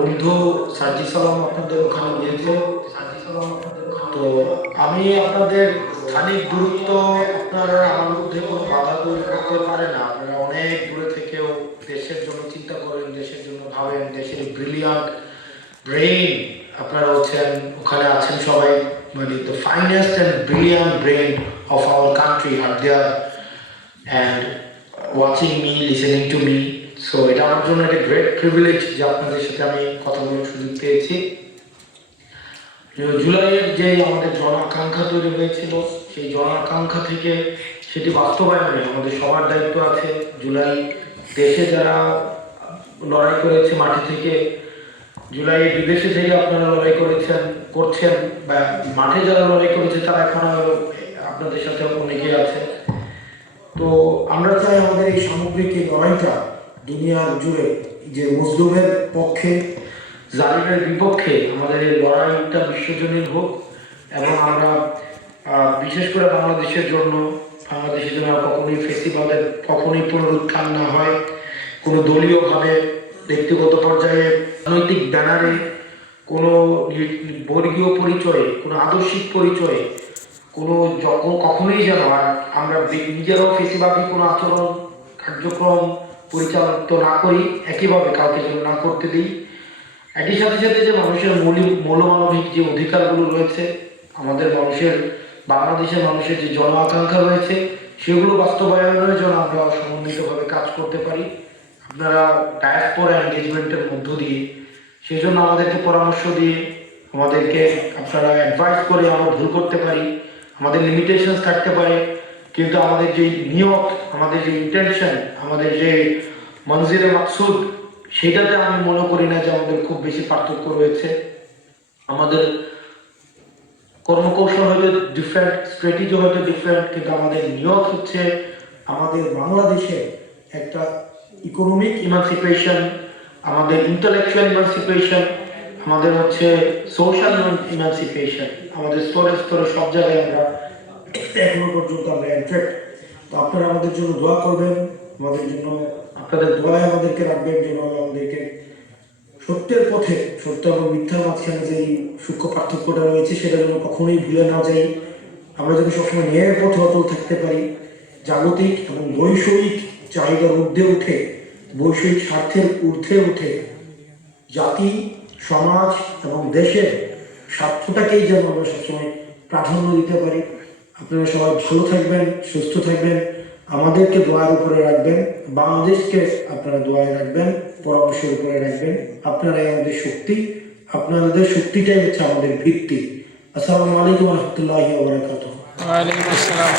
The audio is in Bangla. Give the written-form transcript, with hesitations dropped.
বন্ধু সার্জি সালাম আপনাদের ওখানে গিয়েছে। তো আমি আপনাদের স্থানিক দূরত্ব আপনারা আমার মধ্যে কোনো বাধা তৈরি করতে পারে না। আপনারা অনেক দূরে থেকেও দেশের জন্য চিন্তা করেন, দেশের জন্য ভাবেন, দেশের ব্রিলিয়ান্ট ব্রেইন আপনারা হচ্ছেন, ওখানে আছেন সবাই। মানে the finest and brilliant brain of our country are there and watching me, listening to me. So এটা আমার জন্য একটা গ্রেট প্রিভিলেজ যে আপনাদের সাথে আমি কথা বলার সুযোগ পেয়েছি। জুলাইয়ের যে আমাদের জন আকাঙ্ক্ষা তৈরি হয়েছিল, সেই জন আকাঙ্ক্ষা থেকে সেটি বাস্তবায়নে আমাদের সবার দায়িত্ব আছে। জুলাই দেশে যারা লড়াই করেছে মাঠে থেকে, জুলাই বিদেশে থেকে আপনারা লড়াই করছেন, বা মাঠে যারা লড়াই করেছে তারা এখন আপনাদের সাথে অনেকে আছে। তো আমরা চাই আমাদের এই সামগ্রিক এই লড়াইটা দুনিয়ার জুড়ে যে মজলুমের পক্ষে, জালিমের বিপক্ষে আমাদের এই লড়াইটা বিশ্বজনীন হোক, এবং আমরা বিশেষ করে বাংলাদেশের জন্য কখনোই ফেস্টিভ্যালের কখনোই পুনরুত্থান না হয়। কোনো দলীয়ভাবে, ব্যক্তিগত পর্যায়ে, রাজনৈতিক ব্যানারে, কোনো বর্গীয় পরিচয়ে, কোনো আদর্শিক পরিচয়ে, কোনো কখনোই যেন আমরা নিজেরাও ফেসিবাদী কোনো আচরণ কার্যক্রম পরিচালিত না করি, একইভাবে কাউকে যেন না করতে দিই। একই সাথে সাথে যে মানুষের মৌলমানবিক যে অধিকারগুলো রয়েছে, আমাদের মানুষের, বাংলাদেশের মানুষের যে জন আকাঙ্ক্ষা রয়েছে, সেগুলো বাস্তবায়নের জন্য আমরা সমন্বিতভাবে কাজ করতে পারি। আপনারা ডায়াসপোরা এনগেজমেন্টের মধ্য দিয়ে, সেই জন্য আমাদেরকে পরামর্শ দিয়ে, আমাদেরকে আপনারা অ্যাডভাইস করে, আমরা ভুল করতে পারি, আমাদের লিমিটেশন থাকতে পারে, কিন্তু আমাদের যে নিয়ত, আমাদের যে ইন্টেনশন, আমাদের যে মনজিরে মাকসুদ, সেটাতে আমি মনে করি না যে আমাদের খুব বেশি পার্থক্য রয়েছে। আমাদের কর্মকৌশল হয়তো ডিফারেন্ট, স্ট্র্যাটেজি হয়তো ডিফারেন্ট, কিন্তু আমাদের নিয়ত হচ্ছে আমাদের বাংলাদেশে একটা ইকোনমিক ইমানসিপেশন, আমাদের ইন্টেলেকচুয়াল ইমানসিপেশন, আমাদের হচ্ছে সোশ্যাল ইমানসিপেশন, আমাদের স্তরে স্তরে সব জায়গায় আমরা এখনো পর্যন্ত আমরা অ্যাট্রাক্ট। তো আপনারা আমাদের জন্য দোয়া করবেন, আমাদের জন্য আপনাদের দোয়ায় আমাদেরকে রাখবেন, যেন আমাদেরকে সত্যের পথে, সত্য এবং মিথ্যার মাঝখানে যে সূক্ষ্ম পার্থক্যটা রয়েছে সেটা যেন কখনোই ভুলে না যাই। আমরা যেন সবসময় ন্যায়ের পথে অটল থাকতে পারি, জাগতিক এবং বৈষয়িক চাহিদার ঊর্ধ্বে উঠে, বৈষয়িক স্বার্থের ঊর্ধ্বে উঠে জাতি, সমাজ এবং দেশের স্বার্থটাকেই যেন আমরা সবসময় প্রাধান্য দিতে পারি। আপনারা সবাই ভালো থাকবেন, সুস্থ থাকবেন, আমাদেরকে দোয়ার উপরে রাখবেন, বাংলাদেশকে আপনারা দোয়ায় রাখবেন, পরামর্শের উপরে রাখবেন। আপনারাই আমাদের শক্তি, আপনাদের শক্তিটাই হচ্ছে আমাদের ভিত্তি। আসসালামু আলাইকুম ওয়া রাহমাতুল্লাহি ওয়া বারাকাতুহু। ওয়া আলাইকুম আসসালাম।